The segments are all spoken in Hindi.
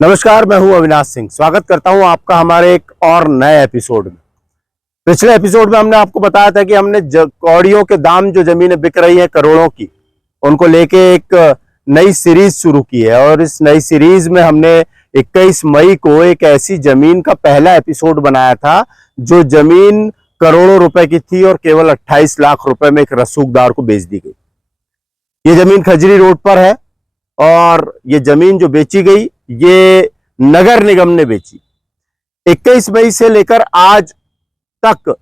नमस्कार, मैं हूं अविनाश सिंह। स्वागत करता हूं आपका हमारे एक और नए एपिसोड में। पिछले एपिसोड में हमने आपको बताया था कि हमने कौड़ियों के दाम जो जमीनें बिक रही हैं करोड़ों की, उनको लेके एक नई सीरीज शुरू की है। और इस नई सीरीज में हमने 21 मई को एक ऐसी जमीन का पहला एपिसोड बनाया था जो जमीन करोड़ों रुपए की थी और केवल 28 लाख रुपए में एक रसूखदार को बेच दी गई। ये जमीन खजरी रोड पर है और ये जमीन जो बेची गई ये नगर निगम ने बेची। 21 मई से लेकर आज तक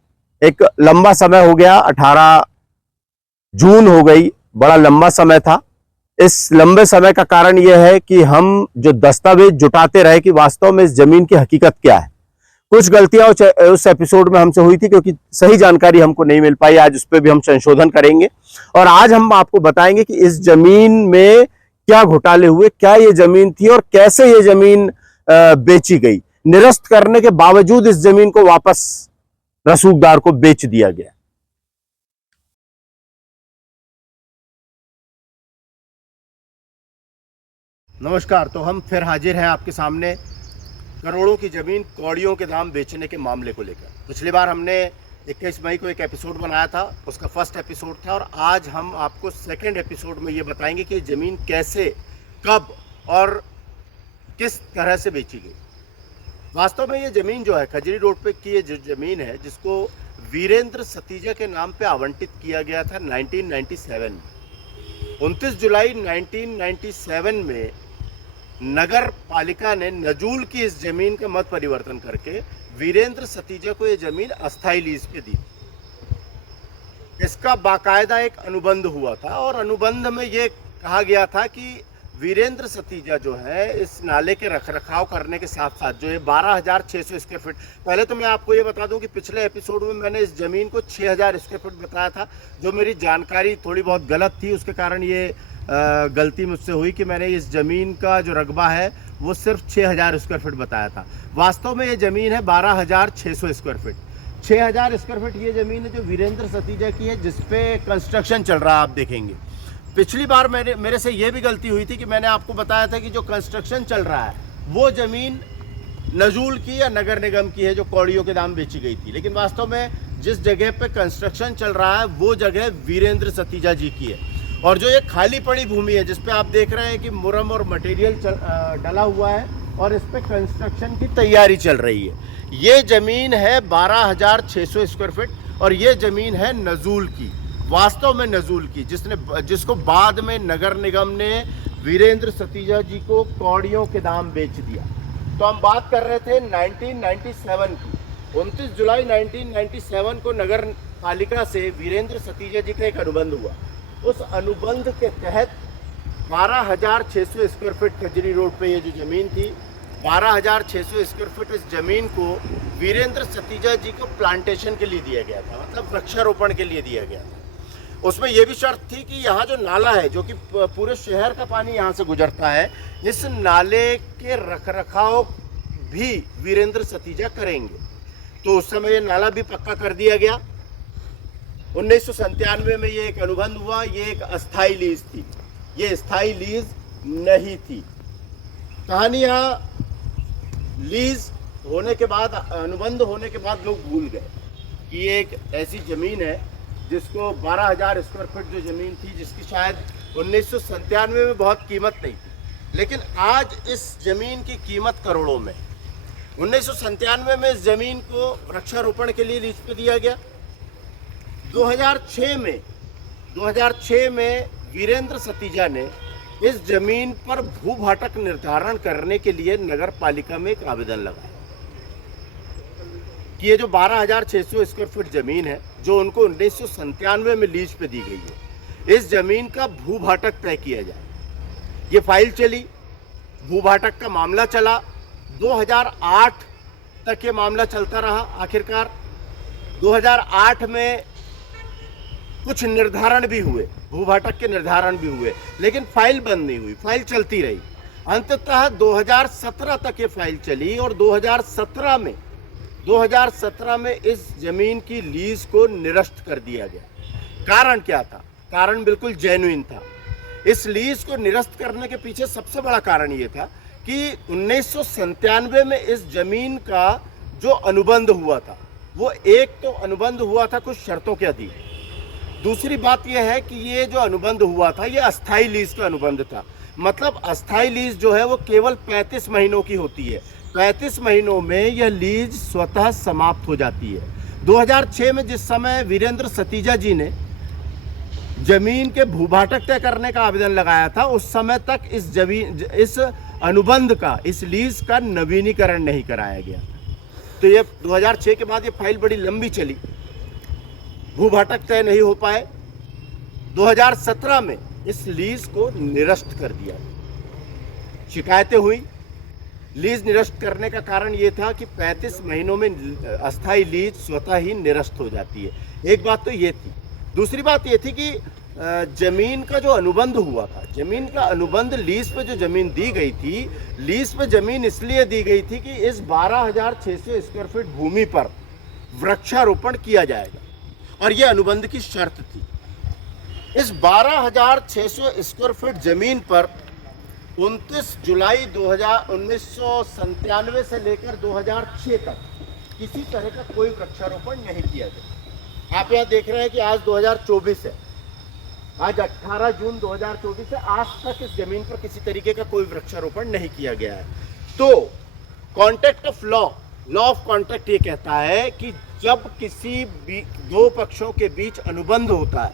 एक लंबा समय हो गया, 18 जून हो गई, बड़ा लंबा समय था। इस लंबे समय का कारण यह है कि हम जो दस्तावेज जुटाते रहे कि वास्तव में इस जमीन की हकीकत क्या है। कुछ गलतियां उस एपिसोड में हमसे हुई थी क्योंकि सही जानकारी हमको नहीं मिल पाई। आज उस पर भी हम संशोधन करेंगे और आज हम आपको बताएंगे कि इस जमीन में क्या घोटाले हुए, क्या ये जमीन थी और कैसे ये जमीन बेची गई। निरस्त करने के बावजूद इस जमीन को वापस रसूखदार को बेच दिया गया। नमस्कार, तो हम फिर हाजिर हैं आपके सामने करोड़ों की जमीन कौड़ियों के दाम बेचने के मामले को लेकर। पिछली बार हमने 21 मई को एक एपिसोड बनाया था, उसका फर्स्ट एपिसोड था, और आज हम आपको सेकंड एपिसोड में ये बताएंगे कि ज़मीन कैसे, कब और किस तरह से बेची गई। वास्तव में ये ज़मीन जो है खजरी रोड पे की ये जो ज़मीन है, जिसको वीरेंद्र सतीजा के नाम पे आवंटित किया गया था 1997 में। 29 जुलाई 1997 में नगर पालिका ने नजूल की इस जमीन का मत परिवर्तन करके वीरेंद्र सतीजा को यह जमीन अस्थाई लीज पे दी। इसका बाकायदा एक अनुबंध हुआ था और अनुबंध में यह कहा गया था कि वीरेंद्र सतीजा जो है इस नाले के रखरखाव करने के साथ साथ जो ये 12,600 स्क्वायर फीट, पहले तो मैं आपको ये बता दूं कि पिछले एपिसोड में मैंने इस ज़मीन को 6,000 स्क्वायर फीट बताया था। जो मेरी जानकारी थोड़ी बहुत गलत थी, उसके कारण ये गलती मुझसे हुई कि मैंने इस ज़मीन का जो रकबा है वो सिर्फ 6,000 स्क्वायर फीट बताया था। वास्तव में ये ज़मीन है 12,600 स्क्वायर फीट। 6,000 स्क्वायर फीट ये ज़मीन है जो वीरेंद्र सतीजा की है, जिसपे कंस्ट्रक्शन चल रहा है। आप देखेंगे पिछली बार मेरे से ये भी गलती हुई थी कि मैंने आपको बताया था कि जो कंस्ट्रक्शन चल रहा है वो ज़मीन नजूल की या नगर निगम की है जो कौड़ियों के दाम बेची गई थी। लेकिन वास्तव में जिस जगह पे कंस्ट्रक्शन चल रहा है वो जगह वीरेंद्र सतीजा जी की है। और जो ये खाली पड़ी भूमि है जिसपे आप देख रहे हैं कि मुरम और मटेरियल डला हुआ है और इस पे कंस्ट्रक्शन की तैयारी चल रही है, ये ज़मीन है 12,600 स्क्वायर फीट और ये ज़मीन है नजूल की, वास्तव में नजूल की, जिसको बाद में नगर निगम ने वीरेंद्र सतीजा जी को कौड़ियों के दाम बेच दिया। तो हम बात कर रहे थे 1997 की। 29 जुलाई 1997 को नगर पालिका से वीरेंद्र सतीजा जी का एक अनुबंध हुआ। उस अनुबंध के तहत 12,600 स्क्वायर फीट खजरी रोड पे ये जो ज़मीन थी, 12,600 स्क्वायर फीट इस ज़मीन को वीरेंद्र सतीजा जी को प्लांटेशन के लिए दिया गया था, मतलब वृक्षारोपण के लिए दिया गया था। उसमें यह भी शर्त थी कि यहाँ जो नाला है, जो कि पूरे शहर का पानी यहाँ से गुजरता है, इस नाले के रखरखाव भी वीरेंद्र सतीजा करेंगे। तो उस समय ये नाला भी पक्का कर दिया गया। 1997 में ये एक अनुबंध हुआ। ये एक अस्थाई लीज थी, ये स्थाई लीज नहीं थी। कहानी यहाँ लीज होने के बाद, अनुबंध होने के बाद लोग भूल गए कि ये एक ऐसी ज़मीन है जिसको 12,000 स्क्वायर फीट जो ज़मीन थी, जिसकी शायद 1997 में बहुत कीमत नहीं थी, लेकिन आज इस ज़मीन की कीमत करोड़ों में। 1997 में इस ज़मीन को वृक्षारोपण के लिए लीज पे दिया गया। 2006 में वीरेंद्र सतीजा ने इस ज़मीन पर भूभाटक निर्धारण करने के लिए नगर पालिका में एक आवेदन लगाया कि ये जो 12,600 स्क्वायर फीट ज़मीन है जो उनको 1997 में लीज पे दी गई है, इस ज़मीन का भूभाटक तय किया जाए। ये फाइल चली, भूभाटक का मामला चला, 2008 तक ये मामला चलता रहा। आखिरकार 2008 में कुछ निर्धारण भी हुए, भूभाटक के निर्धारण भी हुए, लेकिन फाइल बंद नहीं हुई, फाइल चलती रही। अंततः 2017 तक ये फाइल चली और 2017 में इस जमीन की लीज को निरस्त कर दिया गया। कारण क्या था? कारण बिल्कुल जेन्युइन था। इस लीज को निरस्त करने के पीछे सबसे बड़ा कारण ये था कि 1997 में इस जमीन का जो अनुबंध हुआ था, वो एक तो अनुबंध हुआ था कुछ शर्तों के अधीन। दूसरी बात यह है कि ये जो अनुबंध हुआ था ये अस्थाई लीज का अनुबंध था। मतलब अस्थाई लीज जो है वो केवल 35 महीनों की होती है। 35 महीनों में यह लीज स्वतः समाप्त हो जाती है। 2006 में जिस समय वीरेंद्र सतीजा जी ने जमीन के भूभाटक तय करने का आवेदन लगाया था, उस समय तक इस अनुबंध का, इस लीज का नवीनीकरण नहीं कराया गया। तो ये 2006 के बाद ये फाइल बड़ी लंबी चली, भूभाटक तय नहीं हो पाए। 2017 में इस लीज को निरस्त कर दिया। शिकायतें हुई। लीज निरस्त करने का कारण ये था कि 35 महीनों में अस्थाई लीज स्वतः ही निरस्त हो जाती है। एक बात तो ये थी। दूसरी बात ये थी कि जमीन का जो अनुबंध हुआ था, जमीन का अनुबंध, लीज पे जो जमीन दी गई थी, लीज पे जमीन इसलिए दी गई थी कि इस 12,600 स्क्वायर फीट भूमि पर वृक्षारोपण किया जाएगा और यह अनुबंध की शर्त थी। इस 12,600 स्क्वायर फीट जमीन पर 29 जुलाई 1997 से लेकर 2006 तक किसी तरह का कोई वृक्षारोपण नहीं किया गया। आप यहाँ देख रहे हैं कि आज 2024 है, आज 18 जून 2024 है, आज तक इस जमीन पर किसी तरीके का कोई वृक्षारोपण नहीं किया गया है। तो contract of law of contract ये कहता है कि जब किसी दो पक्षों के बीच अनुबंध होता है,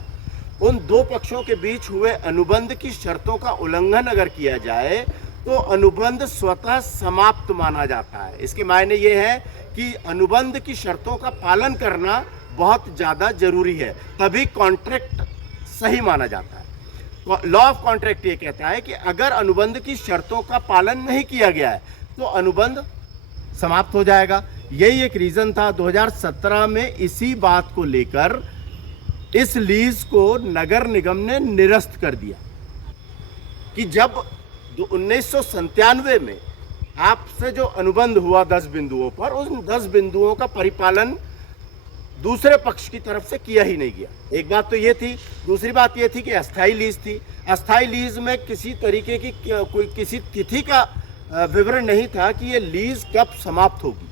उन दो पक्षों के बीच हुए अनुबंध की शर्तों का उल्लंघन अगर किया जाए तो अनुबंध स्वतः समाप्त माना जाता है। इसके मायने ये है कि अनुबंध की शर्तों का पालन करना बहुत ज़्यादा जरूरी है, तभी कॉन्ट्रैक्ट सही माना जाता है। लॉ ऑफ कॉन्ट्रैक्ट ये कहता है कि अगर अनुबंध की शर्तों का पालन नहीं किया गया है तो अनुबंध समाप्त हो जाएगा। यही एक रीज़न था। 2017 में इसी बात को लेकर इस लीज को नगर निगम ने निरस्त कर दिया कि जब 1997 में आपसे जो अनुबंध हुआ 10 बिंदुओं पर, उन 10 बिंदुओं का परिपालन दूसरे पक्ष की तरफ से किया ही नहीं गया। एक बात तो ये थी। दूसरी बात ये थी कि अस्थाई लीज थी। अस्थाई लीज में किसी तरीके की कोई किसी तिथि का विवरण नहीं था कि ये लीज कब समाप्त होगी,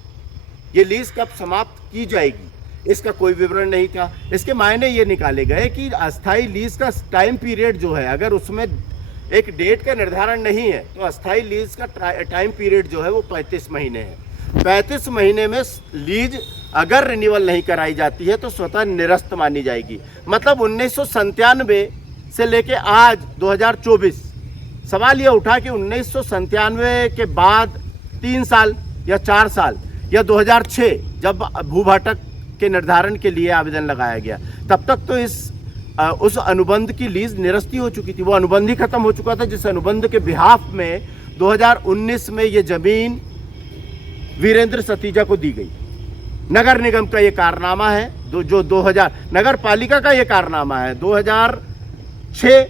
ये लीज कब समाप्त की जाएगी, इसका कोई विवरण नहीं था। इसके मायने ये निकाले गए कि अस्थाई लीज का टाइम पीरियड जो है, अगर उसमें एक डेट का निर्धारण नहीं है तो अस्थाई लीज का टाइम पीरियड जो है वो 35 महीने है। 35 महीने में लीज अगर रिन्यूअल नहीं कराई जाती है तो स्वतः निरस्त मानी जाएगी। मतलब 1997 से लेके आज 2024, सवाल यह उठा कि 1997 के बाद 3 साल या 4 साल या 2006 जब भूभाटक के निर्धारण के लिए आवेदन लगाया गया, तब तक तो उस अनुबंध की लीज निरस्ती हो चुकी थी। वो अनुबंध ही खत्म हो चुका था, जिस अनुबंध के बिहाफ में 2019 में ये जमीन वीरेंद्र सतीजा को दी गई। नगर निगम का ये कारनामा है, जो 2000 नगर पालिका का ये कारनामा है। 2006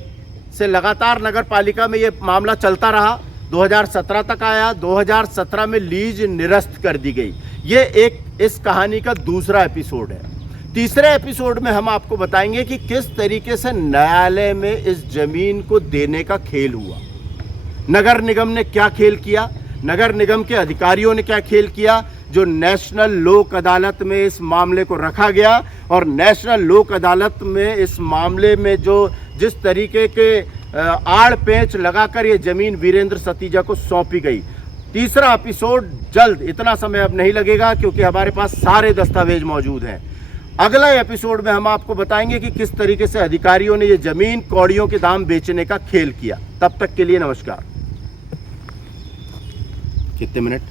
से लगातार नगर पालिका में ये मामला चलता रहा, 2017 तक आया। 2017 में लीज निरस्त कर दी गई। ये एक इस कहानी का दूसरा एपिसोड है। तीसरे एपिसोड में हम आपको बताएंगे कि किस तरीके से न्यायालय में इस जमीन को देने का खेल हुआ, नगर निगम ने क्या खेल किया, नगर निगम के अधिकारियों ने क्या खेल किया, जो नेशनल लोक अदालत में इस मामले को रखा गया और नेशनल लोक अदालत में इस मामले में जो जिस तरीके के आड़ पेंच लगाकर ये जमीन वीरेंद्र सतीजा को सौंपी गई। तीसरा एपिसोड जल्द, इतना समय अब नहीं लगेगा क्योंकि हमारे पास सारे दस्तावेज मौजूद हैं। अगला एपिसोड में हम आपको बताएंगे कि किस तरीके से अधिकारियों ने ये जमीन कौड़ियों के दाम बेचने का खेल किया। तब तक के लिए नमस्कार। कितने मिनट?